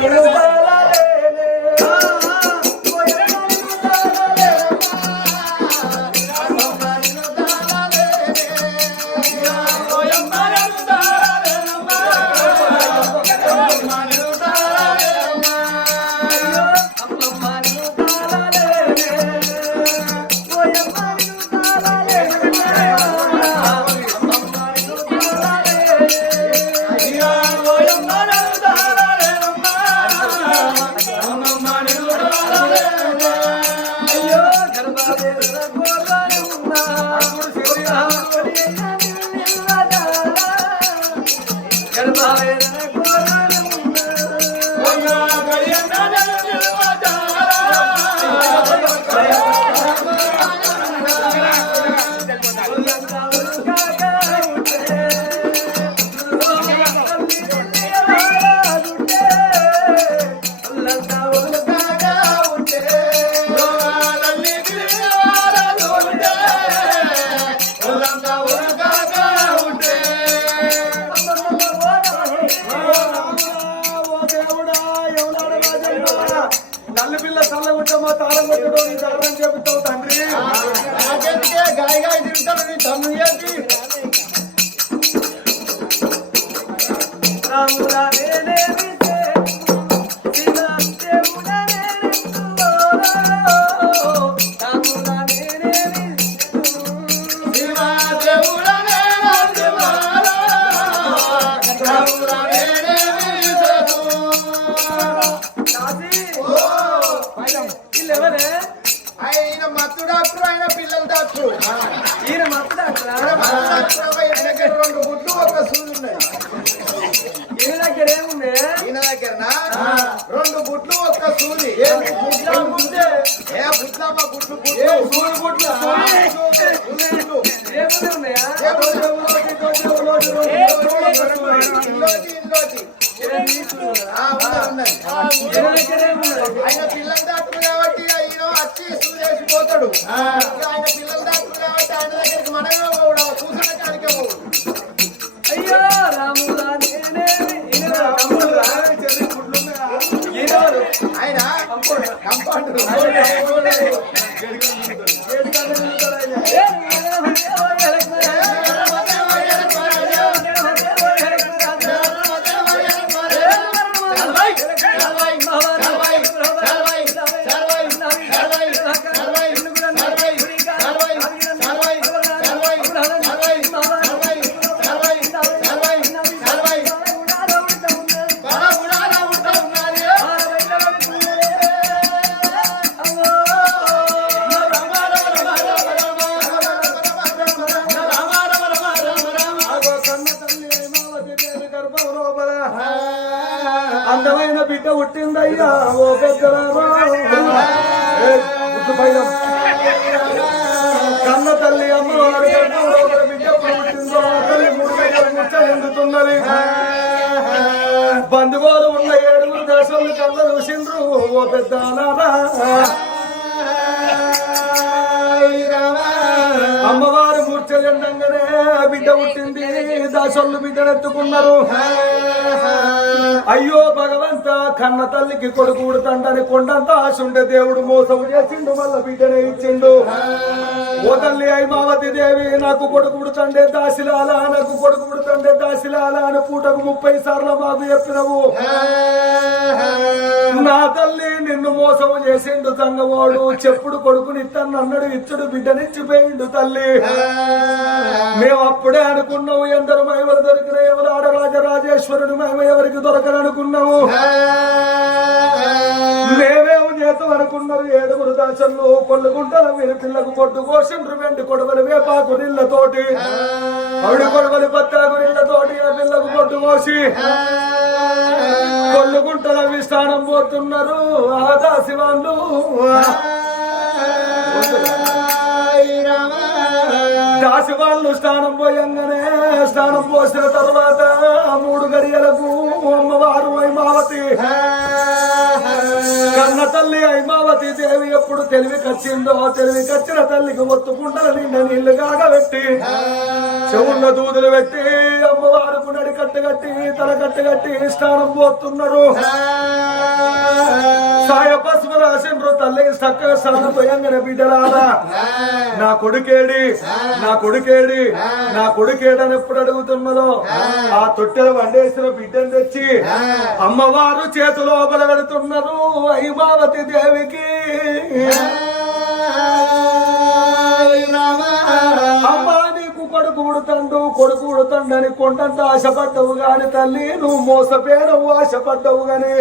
Yeah. రాములా ఆయన పిల్లల డాక్టర్ కాబట్టి ఆయన వచ్చి సూదేసి పోతాడు ఆయన పిల్లల డాక్టర్ కాబట్టి ఆయన దగ్గరికి మనమే కూడా చూసిన కాడికే అయ్యో రాములా? ఆయన. కంపౌండర్ మూర్చజెండంగానే బిడ్డ పుట్టింది దాసొల్లు బిడ్డనెత్తుకున్నారు. అయ్యో భగవంత కన్న తల్లికి కొడుకు ఉడతండని కొండంత ఆశ ఉండే దేవుడు మోసం చేసిండు మళ్ళా బిడ్డనే ఇచ్చిండు. ఓ తల్లి ఐమావతి దేవి నాకు కొడుకు ఉడుతండే దాసిలాల నాకు కొడుకు ఉడుతండే దాసిలాల అని పూటకు ముప్పై సార్లు బాబు చెప్పినవు. నా తల్లి నిన్ను మోసం చేసిండు సంగమోడు చెప్పుడు కొడుకుని ఇత్తను అన్నాడు ఇచ్చుడు బిడ్డనిచ్చిపోయిండు తల్లి. మేము అప్పుడే అనుకున్నాము ఎందరు మహిమలు దొరికిన ఎవరు ఆడరాజ రాజేశ్వరుడు మహిమ ఎవరికి దొరకననుకున్నాము మేమేం చేస్తాం అనుకున్నారు ఏడుగురు దాచల్లో కొల్లుకుంటాల మీరు పిల్లకు కొట్టు కోసిండ్రు వెండి కొడవలు వేపాకు నీళ్ళతోటి. అవిడి కొడవలి పత్రకు నీళ్ళతోటి పిల్లకు కొట్టు కోసి కొల్లుకుంటల విస్థానం పోతున్నారు. ఆ దాసి వాళ్ళు దాసి వాళ్ళు స్నానం పోయంగానే స్నానం పోసిన తర్వాత ఆ మూడు గడియలకు అమ్మవారు హైమావతి కన్న తల్లి హైమావతి దేవి ఎప్పుడు తెలివి కచ్చిందో తెలివి కచ్చిన తల్లికి ఒత్తుకుంటల నిండా నీళ్ళు కాగబెట్టి చెవుళ్ళ దూదులు పెట్టి అమ్మవారుకు నడి కట్టుగట్టి తల కట్టుగట్టి స్నానం పోతున్నారు. చక్కగా స్నానం పోయంగానే నా కొడుకేడి నా కొడుకేడి నా కొడుకేడని ఎప్పుడు అడుగుతున్నదో ఆ తొట్టెలు వండేసిన బిడ్డను తెచ్చి అమ్మవారు చేతిలో బలగడుతున్నారు ఐమావతి దేవికి. అమ్మా కొడుకు ఉడుతండు కొడుకు ఉడుతండు అని కొండంత ఆశపడ్డవు గాని తల్లి నువ్వు మోసపోయినవు ఆశపడ్డవు గాని.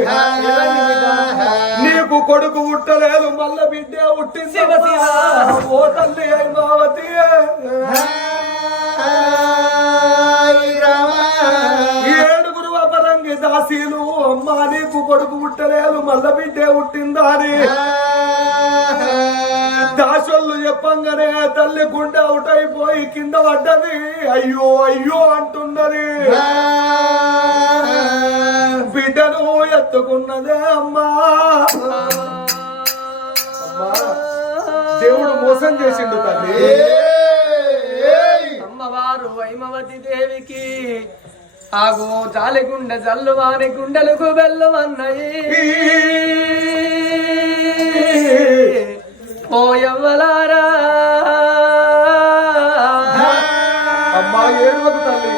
నీకు కొడుకు ఉట్టలేదు మల్ల బిడ్డ ఉట్టింది ఓ తల్లి ఐమావతి ఏడుగురు అపరంగి దాసీలు అమ్మా నీకు కొడుకు ఉట్టలేదు మల్ల బిడ్డే ఉట్టిందా అని దాసోళ్ళు చెప్పంగానే తల్లి గుండె అవుట్ అయిపోయి కింద పడ్డది. అయ్యో అయ్యో అంటున్నది. బిడ్డను ఎత్తుకున్నదే అమ్మా. అమ్మా, దేవుడు మోసం చేసిండు తల్లి. అమ్మవారు వైమవతి దేవికి ఆగు జాలిగుండె జల్లు వాని గుండెలకు బెల్లమన్నయి ఓ ఎవ్వలారా అమ్మా ఏడువకు తల్లి.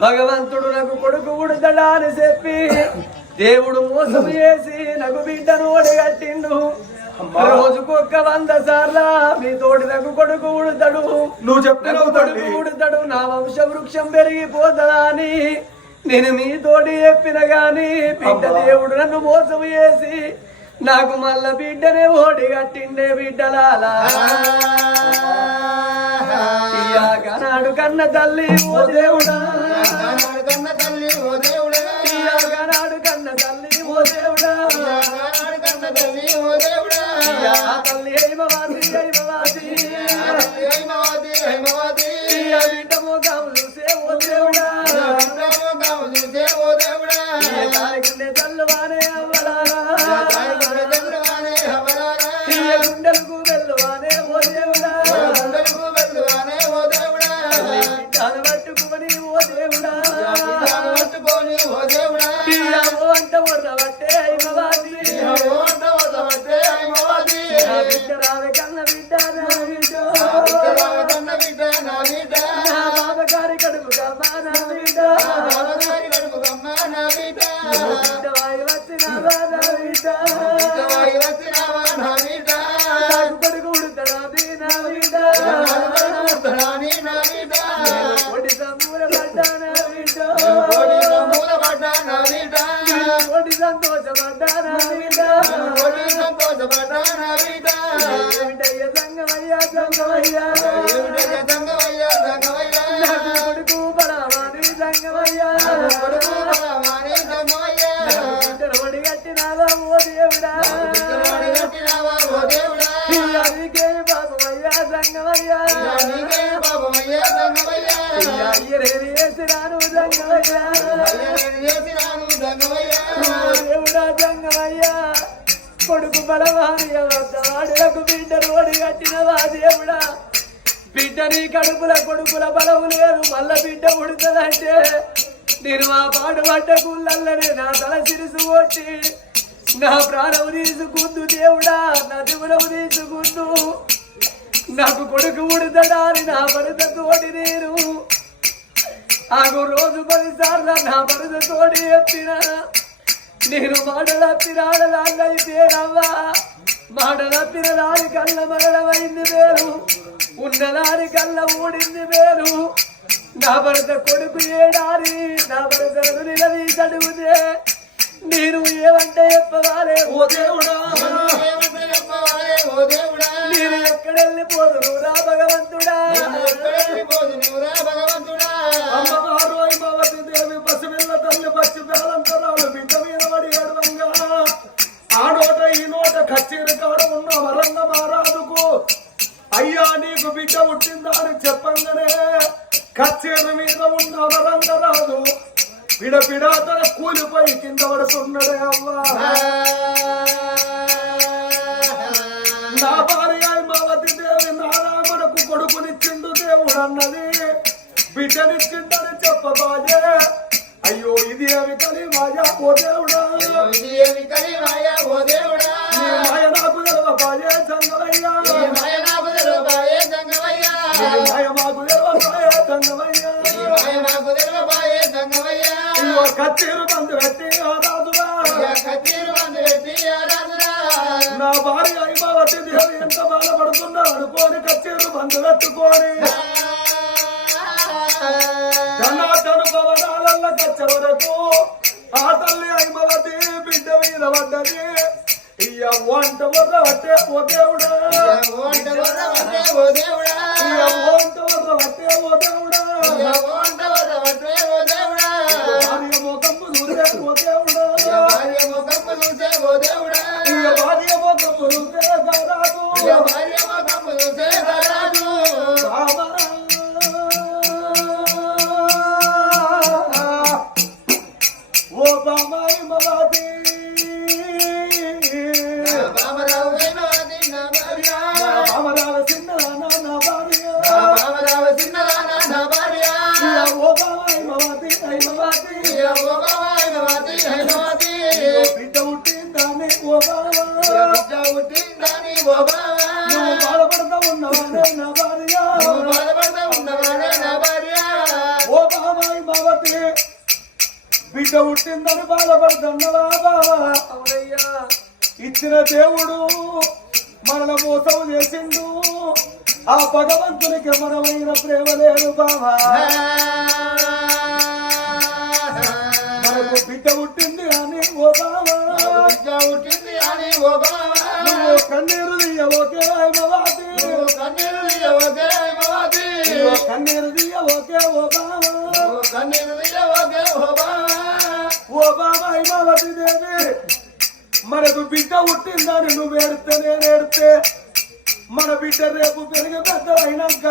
భగవంతుడు నాకు కొడుకు ఉడతడా అని చెప్పి దేవుడు మోసం చేసి నాకు బిడ్డను ఒడిగట్టిండు. రోజుకు ఒక్క వంద సార్ల మీ తోటి నాకు కొడుకు ఉడతాడు నువ్వు కొడుకు ఉడతాడు నా వంశ వృక్షం పెరిగిపోతుందా అని నేను మీ తోటి చెప్పిన గాని బిడ్డ. దేవుడు నన్ను మోసం చేసి నాకు మళ్ళా బిడ్డనే ఓడి కట్టిండే బిడ్డలాలా కనాడు కన్న తల్లి ఓ దేవుడా. కన్న తల్లి ఓ దేవుడా. కనాడు కన్న తల్లి ఓ దేవుడా. కన్న తల్లి ఓ దేవుడా. తల్లి హైమవాసి హైమవాసి కొడి సంతోషపడ్డా నా బిడ్డ? కోడి సంతోషపడ్డ నా బిడ్డ? ఏమిటయ్య సంగమయ్యా సంగమయ్యా? ఏమిటయ్య సంగమయ్య సంగమయ్య? నాకు కొడుకు బలవాని సంగమయ్యా? కొడుకు బలవాని సంగమయ్య? బిడ్డను ఒడి కట్టినావా ఓ దేవుడా? బిడ్డవాడి కట్టినావా ఓ దేవుడా? నీకే బాబమయ్యా సంగమయ్యా? నీకే పాపమయ్య సంగమయ్య? అయ్యరేని వేసినాను దేవుడా కొడుకు బలవాణి వాడులకు బిడ్డను ఓడి కట్టినవా దేవుడా బిడ్డ నీ కడుపుల కొడుకుల బలము లేరు మళ్ళ బిడ్డ ఉడుతుందంటే నేను మా పాడు పడ్డ గుళ్ళల్లనే నా తల సిరుసు కొట్టి నా ప్రాణము తీసుకుందు దేవుడా నా దిగులము తీసుకుందు. నాకు కొడుకు ఉడతడా అని నా భరత తోటి నేను ఆగో రోజు పదిసార్లు నా భరత తోడి ఎత్తినా. నేను మాటల ఆడదాన్నైతే మాటల మాటలప్పిన కళ్ళ మరణమైంది వేరు. ఉన్నదాని కళ్ళ ఊడింది వేరు. నా భరత కొడుకు ఏడారి నా భరతను నిలదీసి నేను ఏమంటే చెప్పవాలే? ఓ దేవుడా! నేను ఎక్కడెళ్ళిపోదును రా భగవంతుడా ఓ దేవుడా. ఇది ఏమి కలిమాయా ఓ దేవుడా. నీ మాయ నాకు తెలవ బాయే చంగవయ్యా ఈ మాయ నాకు మాయ మాకు తెలవ బాయే చంగవయ్యా ఈ మాయ అయ్యో కత్తిరు బంధు పెట్టి ఆ రాజురా. ఇక కత్తిరు పెట్టి ఆరాధురా నా భార్య అయిమవతి దేవి ఎంత బాధపడుతున్నా అనుకోని కచ్చేరు బంధు పెట్టుకోని. ధనాటను భవనాలల్ల కచ్చ వరకు ఆ తల్లి అయిమవతి బిడ్డ మీద పడ్డది. ఇయ్య వంట వద్ద పట్టే ఓ దేవుడా. ఓ వంట వద్ద పట్టే ఓ దేవుడా. ఓంట వద వట్టే ఓ దేవుడా. భార్య ముఖము చూసే ఓ దేవుడా. భార్య ముఖము చూసే ఓ దేవుడా. ఇయ్య భార్య ముఖము చూసే మలతి బిడ్డ పుట్టిందని బాధపడుతున్నవా బావా అవునయ్యా. ఇచ్చిన దేవుడు మనల మోసం చేసిండు. ఆ భగవంతునికి మనమైన ప్రేమ లేదు బావా మనకు బిడ్డ పుట్టింది అని ఓ బావా బిడ్డ పుట్టింది అని ఓ బావ నువ్వు కన్నీరు తీయవోకే మవాది కన్నీరు తీయవోకే నువ్వు కన్నీరు తీయవోకే ఓ బావా కన్నీరు తీయవోకే ఓ ఓ బాబా హిమావతి దేవి మనకు బిడ్డ పుట్టిందని నువ్వు ఏడితే నేను ఏడితే మన బిడ్డ రేపు పెరిగి పెద్ద అయినాక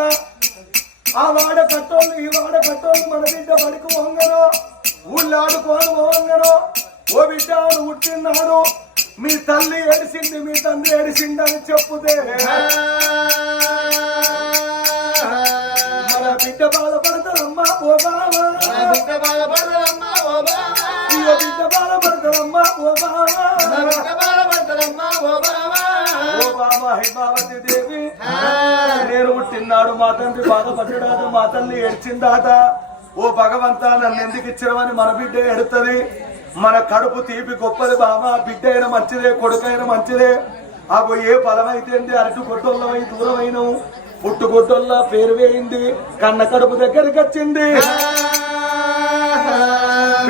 ఆ వాడ కట్టోళ్ళు ఈ వాడ కట్టోళ్ళు మన బిడ్డ పడికి వంగనో ఊళ్ళో ఆడుకోను వంగనో ఓ బిడ్డ ఆడు మీ తల్లి ఏడిసింది మీ తండ్రి ఏడిసిందని చెప్పుతే మన బిడ్డ బాధపడతారమ్మా ఓ బావా ఓ బావ ఇయ్య బిడ్డ ఓ బావా నా బిడ్డ ఓ ఓ దేవి నేను పుట్టినాడు మా తండ్రి బాధపడ్డాడు మా తల్లి ఏడ్చిందాట ఓ భగవంతా నన్ను ఎందుకు ఇచ్చినవని మన బిడ్డ ఎడుతుంది మన కడుపు తీపి గొప్పది బావా బిడ్డ అయినా మంచిదే కొడుకైనా మంచిదే అగో ఏ ఫలమైతే అరటి గొడ్డోళ్ళమై దూరమైనవు పుట్టు పేరు వేయింది కన్న కడుపు దగ్గరికి వచ్చింది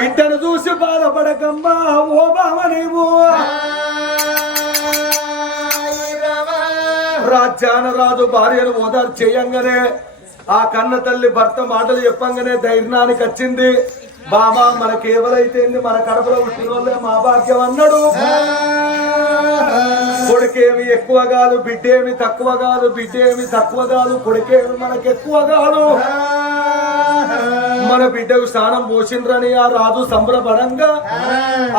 బిడ్డను చూసి బాధపడకమ్మా ఓ బావ నీవు. రాజ్యాన రాజు భార్యను ఓదారు చేయంగానే ఆ కన్న తల్లి భర్త మాటలు చెప్పంగానే ధైర్యానికి వచ్చింది. బాబా మనకి మన కడపలో పుట్టిన వాళ్ళే మా భాగ్యం అన్నాడు. కొడుకేమి ఎక్కువ కాదు బిడ్డేమి తక్కువ కాదు బిడ్డేమి తక్కువ కాదు కొడుకేమి మనకి ఎక్కువ కాదు మన బిడ్డకు స్నానం పోసిండ్రని ఆ రాజు సంబరపడంగా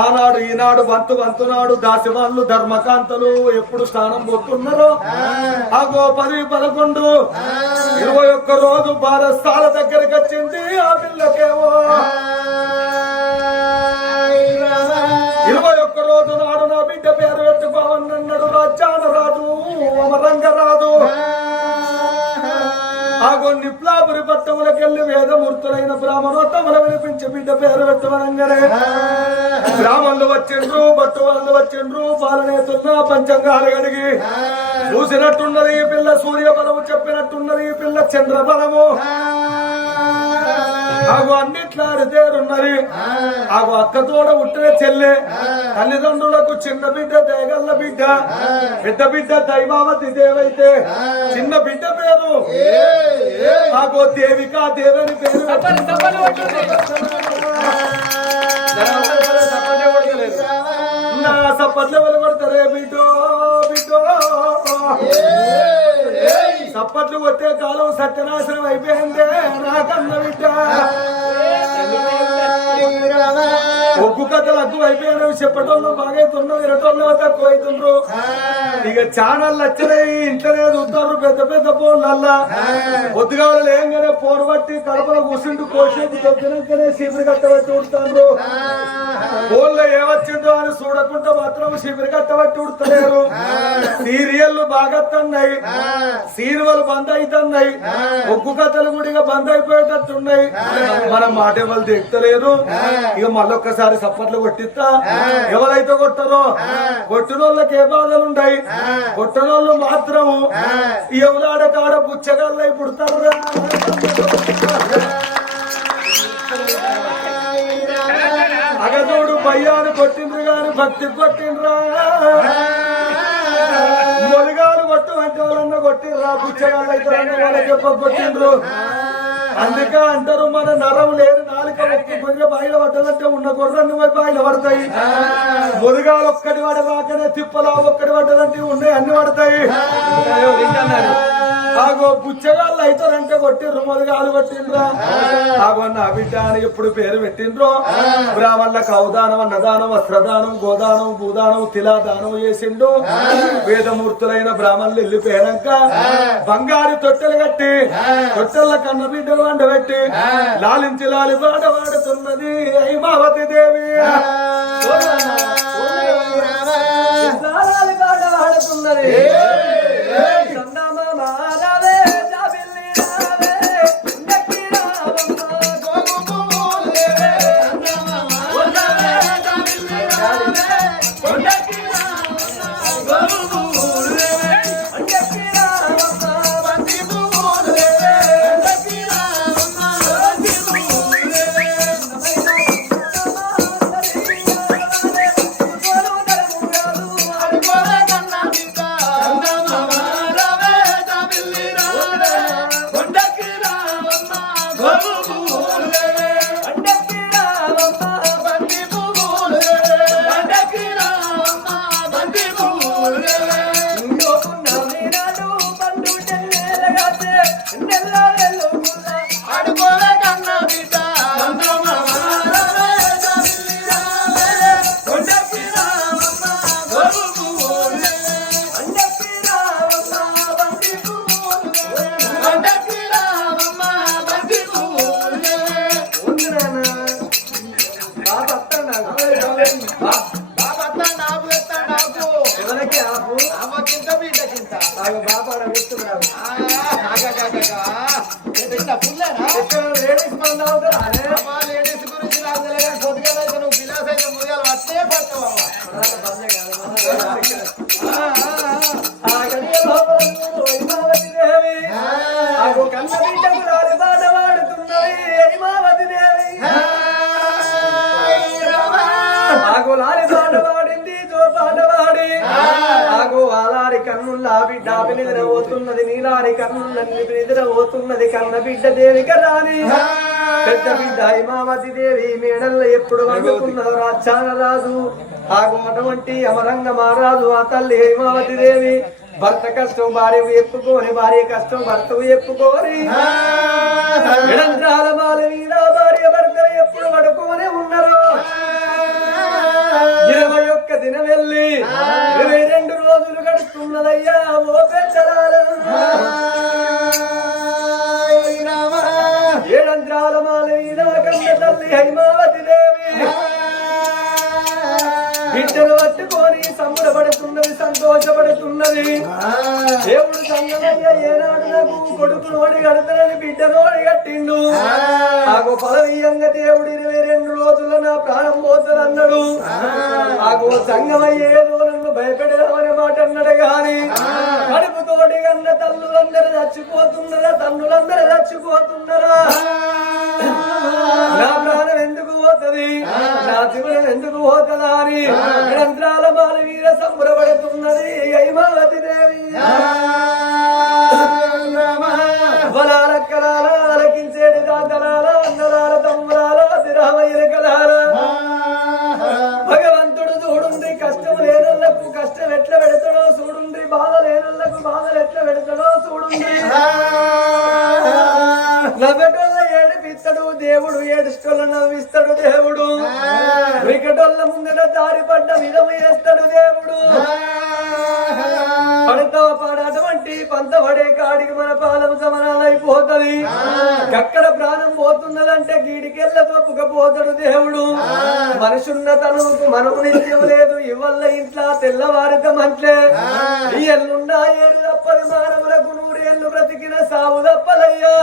ఆనాడు ఈనాడు వంతు వంతునాడు దాసివాళ్ళు ధర్మకాంతలు ఎప్పుడు స్నానం పోతున్నారో. ఆగో పది పదకొండు ఇరవై ఒక్క రోజు భారస్థాల దగ్గరికి వచ్చింది ఆ పిల్లకేమో. అమరంగ రాజు ఆగో నిప్లాపురి పట్టములకెళ్ళి వేదమూర్తులైన బ్రాహ్మణోత్తముల వినిపించి బిడ్డ పేరు పెట్టమనంగానే. బ్రాహ్మణులు వచ్చిండ్రు బట్టు వాళ్ళు వచ్చిండ్రు పాలనేతున్న పంచంగాలు కడిగి చూసినట్టున్నది ఈ పిల్ల సూర్య బలము చెప్పినట్టున్నది ఈ పిల్ల చంద్ర బలము ఆగు అన్నిట్లా అరితేరున్నది ఆగు అక్కతోడ పుట్టిన చెల్లె. తల్లిదండ్రులకు చిన్న బిడ్డ దేగల్ల బిడ్డ. పెద్ద బిడ్డ దైవావతి దేవైతే. చిన్న బిడ్డ పేరు. ఆగో దేవిక దేవని పేరు. నా కొడతారే బిడ్డో బిడ్డో? సప్పట్లు కొట్టే కాలం సత్యనాశనం అయిపోయిందే. నా కన్న బిడ్డ. ఒగ్గు కథలు అగ్గు అయిపోయినవి చెప్పటంలో బాగా అవుతుండ్రు వినటంలో తక్కువ అవుతుండ్రు ఇక ఛానల్ వచ్చినాయి ఇంటనే చూస్తారు పెద్ద పెద్ద ఫోన్లల్లా. పొద్దుగా లేగానే ఫోన్ బట్టి కడపలో కూర్చుంటూ కోసేపు దొరికినాకనే శిబిరి కట్టబట్టి ఉడుతారు ఫోన్లో ఏమొచ్చిందో అని చూడకుండా మాత్రం శిబిరి కట్టబట్టి ఉడతలేరు సీరియల్ బాగా తన్నాయి. సీరియల్ బంద్ అవుతున్నాయి ఒగ్గు కథలు కూడా ఇక బంద్ అయిపోయేటట్టున్నాయి మన మాట ఎవరు దిగుతలేరు ఇక మళ్ళొక్కసారి సప్పట్లు కొట్టిస్తా. ఎవరైతే కొట్టారో కొట్టిన వాళ్ళకి ఏ బాధలు ఉన్నాయి కొట్టిన వాళ్ళు మాత్రం ఎవరాడ కాడ పుచ్చగల్లై పుడతారు అగదోడు భయ్యాను కొట్టిండ్రు గాని భక్తి కొట్టిండ్రా. మొలిగాలు కొట్టు అంటే వాళ్ళన్న కొట్టిర్రా పుచ్చగాళ్ళు అయితే వాళ్ళకి చెప్ప కొట్టిండ్రు. అందుకే అంటారు మన నరం లేదు నాలుక ఒక్క గొర్రె బాయిల పడ్డదంటే ఉన్న గొర్రెన్ని పోయి బాయిల పడతాయి. మురుగాలు ఒక్కటి పడ రాకనే తిప్పలా ఒక్కటి పడ్డదంటే ఉన్నాయి అన్ని పడతాయి. ఆగో పుచ్చగాళ్ళు అవుతారంటే కొట్టిర్రు మురుగాలు కొట్టిండ్రా ఆగో నా బిడ్డ అని ఎప్పుడు పేరు పెట్టిండ్రో. బ్రాహ్మణులకు అవదానం అన్నదానం వస్త్రదానం గోదానం భూదానం తిలాదానం చేసిండు. వేదమూర్తులైన బ్రాహ్మణులు వెళ్ళిపోయాక బంగారు తొట్టెలు కట్టి తొట్టెల కన్న బిడ్డలు వండబెట్టి లాలించి లాలి పాట పాడుతున్నది హైమావతి దేవి. స్నానాలు బిడ్డ నీలారి కన్నులన్నీ నిద్ర పోతున్నది కన్న బిడ్డ దేవిక రాని పెద్ద బిడ్డ హైమావతి దేవి మేడల్లో ఎప్పుడు వండుకున్నదో రాచాన రాజు? ఆగు అటువంటి అమరంగ మహారాజు ఆ తల్లి హైమావతి దేవి. భర్త కష్టం భార్య ఎప్పుకోని భార్య కష్టం భర్తవు ఎప్పుకోని భార్య భర్త ఎప్పుడు పడుకోనే ఉన్నారు ఇరవై ఒక్క దినం వెళ్ళి రోజులు గడుస్తున్నదయ్యా ఓ పెద్దలారా. ఏడంత్రాల మాల వీర కన్న తల్లి హైమావతి దేవి. బిడ్డను పట్టుకొని సంబరపడుతున్నది సంతోషపడుతున్నది. దేవుడు సంగమయ్య ఏనాడు నాకు కొడుకు నోడి కడతానని బిడ్డ నోడి కట్టిండు నాకు పదవీయంగా దేవుడు ఇరవై రెండు రోజుల నా ప్రాణం పోతుంది అన్నాడు నాకు సంగమయ్య ఏదో నన్ను భయపెడదామని మాట అన్నాడు గాని కడుపు తోడి కన్న తల్లులందరూ చచ్చిపోతున్నారా? తన్నులందరూ చచ్చిపోతున్నారా? నా ప్రాణం ఎందుకు పోతది? నా జీవనం ఎందుకు పోతదా అని యంత్రాల మాల వీర సంబరపడుతున్నది హైమావతి దేవి. ఇస్తాడు దేవుడు. మనుషున్న తను మనము నిత్యం లేదు ఇవ్వల్ల ఇంట్లో తెల్లవారితం అంటే ఎల్లుండా ఏడు తప్పదు మానవులకు ఎల్లు బ్రతికిన సావు తప్పదయ్యా